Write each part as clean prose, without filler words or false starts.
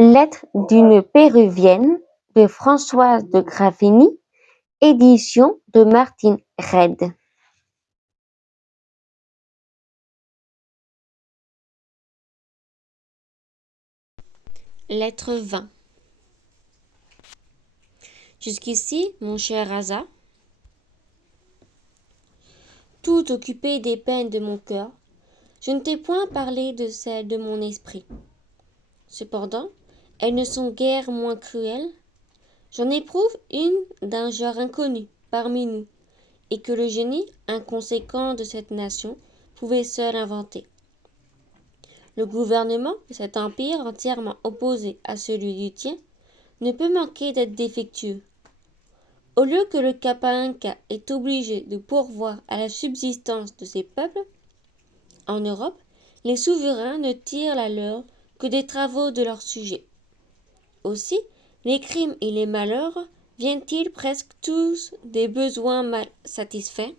Lettre d'une péruvienne de Françoise de Gravigny, édition de Martin Reid. Lettre 20. Jusqu'ici, mon cher Asa, tout occupé des peines de mon cœur, je ne t'ai point parlé de celles de mon esprit. Cependant, elles ne sont guère moins cruelles. J'en éprouve une d'un genre inconnu parmi nous, et que le génie inconséquent de cette nation pouvait seul inventer. Le gouvernement de cet empire entièrement opposé à celui du tien ne peut manquer d'être défectueux. Au lieu que le Kappa-Inca est obligé de pourvoir à la subsistance de ses peuples, en Europe, les souverains ne tirent la leur que des travaux de leurs sujets. Aussi, les crimes et les malheurs viennent-ils presque tous des besoins mal satisfaits?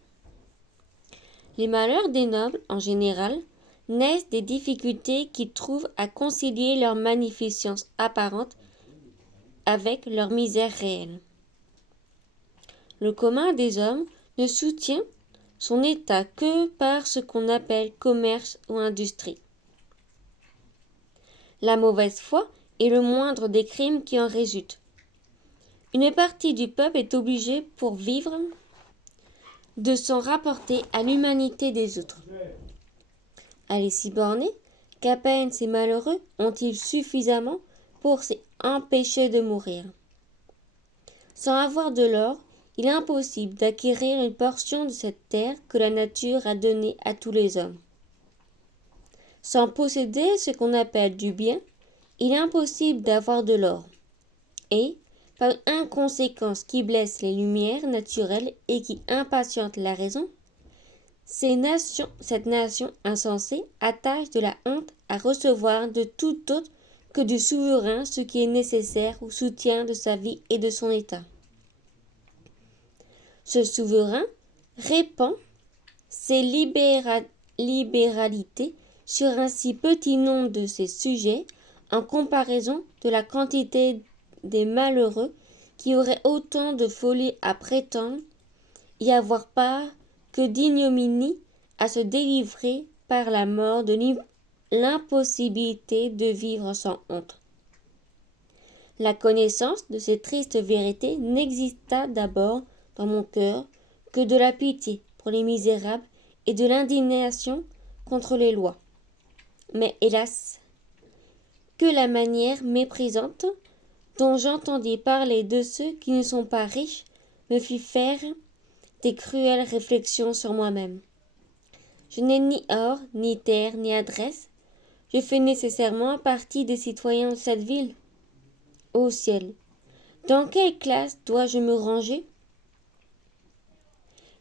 Les malheurs des nobles, en général, naissent des difficultés qu'ils trouvent à concilier leur magnificence apparente avec leur misère réelle. Le commun des hommes ne soutient son état que par ce qu'on appelle commerce ou industrie. La mauvaise foi est le moindre des crimes qui en résultent. Une partie du peuple est obligée, pour vivre, de s'en rapporter à l'humanité des autres. Elle est si bornée qu'à peine ces malheureux ont-ils suffisamment pour s'y empêcher de mourir. Sans avoir de l'or, il est impossible d'acquérir une portion de cette terre que la nature a donnée à tous les hommes. Sans posséder ce qu'on appelle du bien, il est impossible d'avoir de l'or. Et, par une inconséquence qui blesse les lumières naturelles et qui impatiente la raison, cette nation insensée attache de la honte à recevoir de tout autre que du souverain ce qui est nécessaire au soutien de sa vie et de son état. Ce souverain répand ses libéralités sur un si petit nombre de ses sujets en comparaison de la quantité des malheureux qui auraient autant de folie à prétendre y avoir part que d'ignominie à se délivrer par la mort de l'impossibilité de vivre sans honte. La connaissance de ces tristes vérités n'exista d'abord dans mon cœur que de la pitié pour les misérables et de l'indignation contre les lois. Mais hélas, que la manière méprisante dont j'entendis parler de ceux qui ne sont pas riches me fit faire des cruelles réflexions sur moi-même. Je n'ai ni or, ni terre, ni adresse. Je fais nécessairement partie des citoyens de cette ville. Ô ciel, dans quelle classe dois-je me ranger?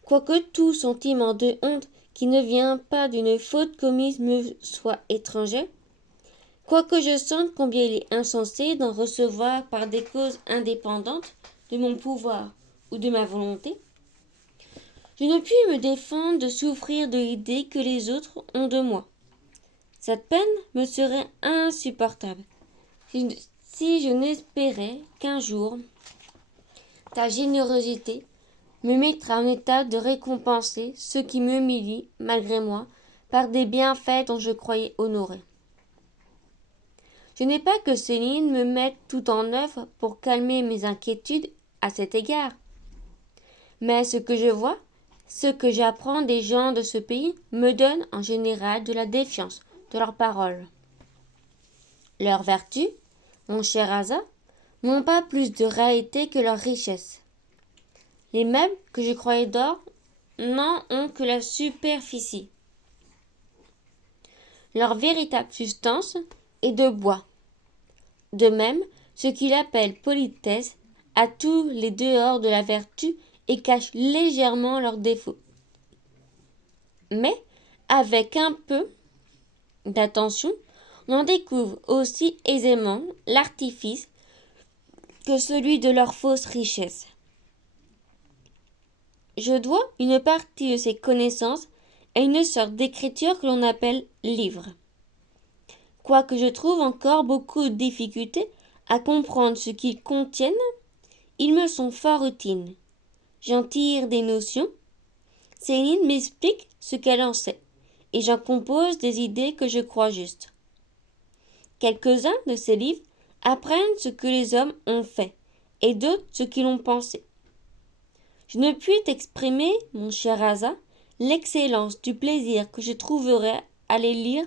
Quoique tout sentiment de honte qui ne vient pas d'une faute commise me soit étranger, quoique je sente combien il est insensé d'en recevoir par des causes indépendantes de mon pouvoir ou de ma volonté, je ne puis me défendre de souffrir de l'idée que les autres ont de moi. Cette peine me serait insupportable si je n'espérais qu'un jour ta générosité me mettra en état de récompenser ceux qui m'humilient, malgré moi, par des bienfaits dont je croyais honorés. Je n'ai pas que Céline me mette tout en œuvre pour calmer mes inquiétudes à cet égard. Mais ce que je vois, ce que j'apprends des gens de ce pays, me donne en général de la défiance de leurs paroles. Leurs vertus, mon cher Asa, n'ont pas plus de réalité que leur richesse. Les meubles que je croyais d'or n'en ont que la superficie. Leur véritable substance est de bois. De même, ce qu'il appelle politesse a tous les dehors de la vertu et cache légèrement leurs défauts. Mais, avec un peu d'attention, on en découvre aussi aisément l'artifice que celui de leur fausse richesse. Je dois une partie de ces connaissances à une sorte d'écriture que l'on appelle livre. Quoique je trouve encore beaucoup de difficultés à comprendre ce qu'ils contiennent, ils me sont fort utiles. J'en tire des notions. Céline m'explique ce qu'elle en sait, et j'en compose des idées que je crois justes. Quelques-uns de ces livres apprennent ce que les hommes ont fait, et d'autres ce qu'ils ont pensé. Je ne puis t'exprimer, mon cher Asa, l'excellence du plaisir que je trouverais à les lire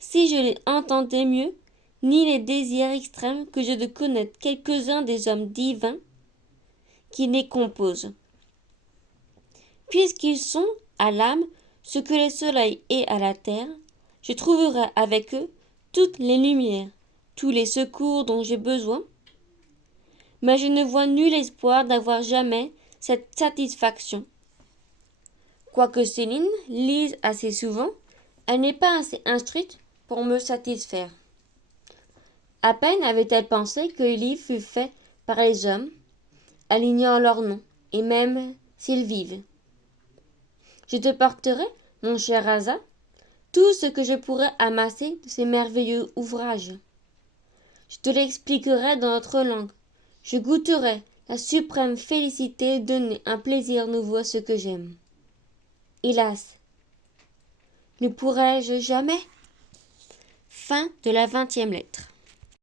si je les entendais mieux, ni les désirs extrêmes que j'ai de connaître quelques-uns des hommes divins qui les composent. Puisqu'ils sont à l'âme ce que le soleil est à la terre, je trouverai avec eux toutes les lumières, tous les secours dont j'ai besoin, mais je ne vois nul espoir d'avoir jamais cette satisfaction. Quoique Céline lise assez souvent, elle n'est pas assez instruite pour me satisfaire. À peine avait-elle pensé que le livre fût fait par les hommes, elle ignore leur nom, et même s'ils vivent. Je te porterai, mon cher Asa, tout ce que je pourrais amasser de ces merveilleux ouvrages. Je te l'expliquerai dans notre langue. Je goûterai la suprême félicité de donner un plaisir nouveau à ce que j'aime. Hélas, ne pourrai-je jamais? Fin de la 20e lettre.